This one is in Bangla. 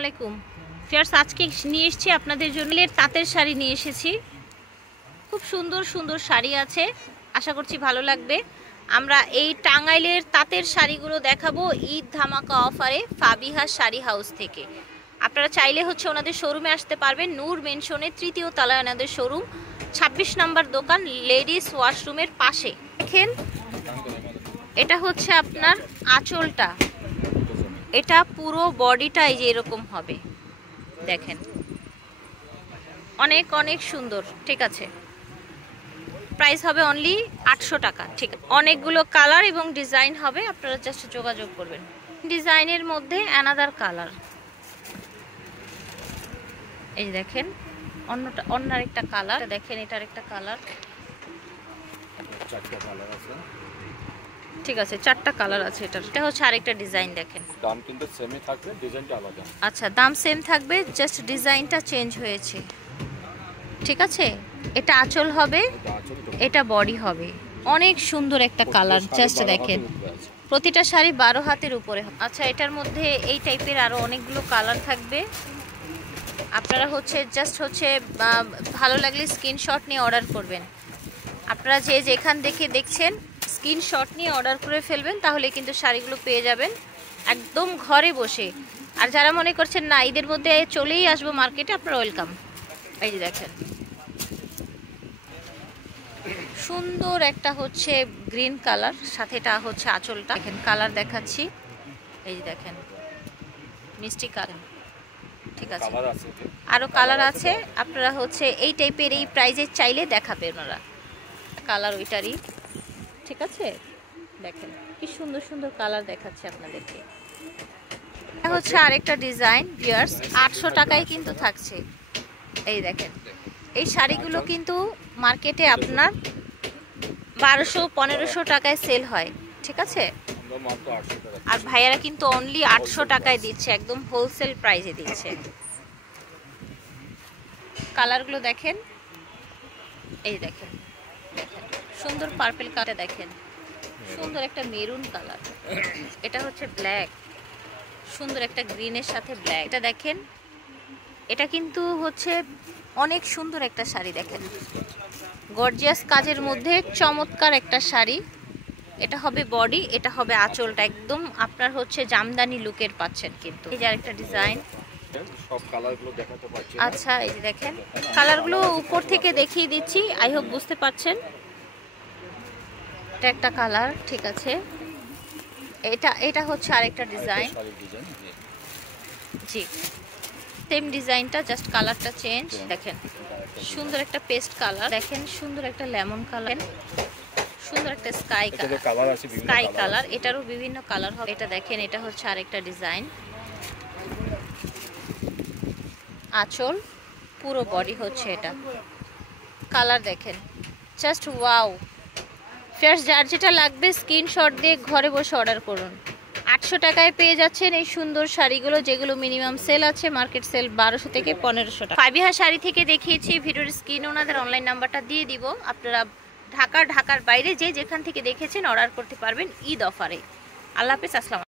আলাইকুম ফিয়ার্স, আজকে নিয়ে এসেছি আপনাদের জন্য তাঁতের শাড়ি নিয়ে এসেছি। খুব সুন্দর সুন্দর শাড়ি আছে, আশা করছি ভালো লাগবে। আমরা এই টাঙ্গাইলের তাঁতের শাড়িগুলো দেখাবো ঈদ ধামাকা অফারে ফাবিহা শাড়ি হাউস থেকে। আপনারা চাইলে ওনাদের শোরুমে আসতে পারবেন। নূর মেনশনের 3য় তলায় ওনাদের শোরুম, 26 নম্বর দোকান, লেডিস ওয়াশরুমের পাশে। দেখেন, এটা হচ্ছে আপনার আঁচলটা, এটা পুরো বডিটাই যে এরকম হবে, দেখেন অনেক অনেক সুন্দর। ঠিক আছে, প্রাইস হবে অনলি 800 টাকা। ঠিক, অনেকগুলো কালার এবং ডিজাইন হবে, আপনারা জাস্ট যোগাযোগ করবেন। ডিজাইনের মধ্যে অ্যানাদার কালার, এই দেখেন অন্য একটা কালার, দেখেন এটার একটা কালার। ঠিক আছে, 4টা কালার আছে এটার। এটা হচ্ছে আরেকটা ডিজাইন, দেখেন দাম কিন্তু সেমই থাকবে, ডিজাইনটা আলাদা। আচ্ছা, দাম সেম থাকবে, জাস্ট ডিজাইনটা চেঞ্জ হয়েছে। ঠিক আছে, এটা আঁচল হবে, এটা বডি হবে। অনেক সুন্দর একটা কালার, জাস্ট দেখেন প্রতিটা শাড়ি 12 হাতের উপরে। আচ্ছা, এটার মধ্যে এই টাইপের আরো অনেকগুলো কালার থাকবে। আপনারা জাস্ট ভালো লাগলে স্ক্রিনশট নিয়ে অর্ডার করবেন। আপনারা যে যেখান থেকে দেখছেন স্ক্রিনশট নিয়ে অর্ডার করে ফেলবেন, তাহলে কিন্তু শাড়িগুলো পেয়ে যাবেন একদম ঘরে বসে। আর যারা মনে করছেন না ঈদের মধ্যে চলেই আসবো মার্কেটে, আপনারা ওয়েলকাম। এই যে দেখেন সুন্দর একটা গ্রিন কালার, সাথে এটা আঁচলটা। দেখেন কালার দেখাচ্ছি, এই যে দেখেন মিষ্টি কালার। ঠিক আছে, আরো কালার আছে। আপনারা এই টাইপের এই প্রাইজে চাইলে দেখাবে ওনারা কালার ওইটারই। ঠিক আছে, দেখেন কি সুন্দর সুন্দর কালার দেখাচ্ছে আপনাদেরকে। এটা আরেকটা ডিজাইন ভিউয়ার্স, 800 টাকায় কিন্তু থাকছে। এই দেখেন, এই শাড়িগুলো কিন্তু মার্কেটে আপনার 1200-1500 টাকায় সেল হয়। ঠিক আছে, আর ভাইয়ারা কিন্তু অনলি 800 টাকায় দিচ্ছে, একদম হোলসেল প্রাইসে দিচ্ছে। কালারগুলো দেখেন, এই দেখেন সুন্দর পার্পল কালার, দেখেন সুন্দর একটা মেরুন কালার, এটা ব্ল্যাক, সুন্দর একটা গ্রিনের সাথে ব্ল্যাক। এটা দেখেন, এটা কিন্তু অনেক সুন্দর একটা শাড়ি, দেখেন গর্জিয়াস কাজের মধ্যে চমৎকার একটা শাড়ি। এটা হবে বডি, এটা হবে আঁচলটা, একদম আপনার জামদানি লুকের পাচ্ছেন। কিন্তু এই যে আরেকটা ডিজাইন, সব কালারগুলো দেখাতে পাচ্ছি। আচ্ছা, এই যে দেখেন কালারগুলো উপর থেকে দেখিয়ে দিচ্ছি, আই হোপ বুঝতে পারছেন। এটা একটা কালার, ঠিক আছে। এটা আরেকটা ডিজাইন, জি সেম ডিজাইনটা, জাস্ট কালারটা চেঞ্জ। দেখেন সুন্দর একটা পেস্ট কালার, দেখেন সুন্দর একটা লেমন কালার, সুন্দর একটা স্কাই কালার। এটারও বিভিন্ন কালার হবে। এটা দেখেন, এটা আরেকটা ডিজাইন, আঁচল পুরো বডি এটা কালার। দেখেন জাস্ট ওয়াও। ফ্রেশ, যার যেটা লাগবে স্ক্রিনশট দিয়ে ঘরে বসে অর্ডার করুন। 800 টাকায় পেয়ে যাচ্ছেন এই সুন্দর শাড়িগুলো, যেগুলো মিনিমাম সেল আছে, মার্কেট সেল 1200 থেকে 1500 টাকা। ফাবিহা শাড়ি থেকে দেখিয়েছি, ভিডিওর স্ক্রিনে ওনাদের অনলাইন নাম্বারটা দিয়ে দিব। আপনারা ঢাকার বাইরে যে যেখান থেকে দেখেছেন অর্ডার করতে পারবেন ঈদ অফারে। আল্লাহ হাফেজ, আসসালাম।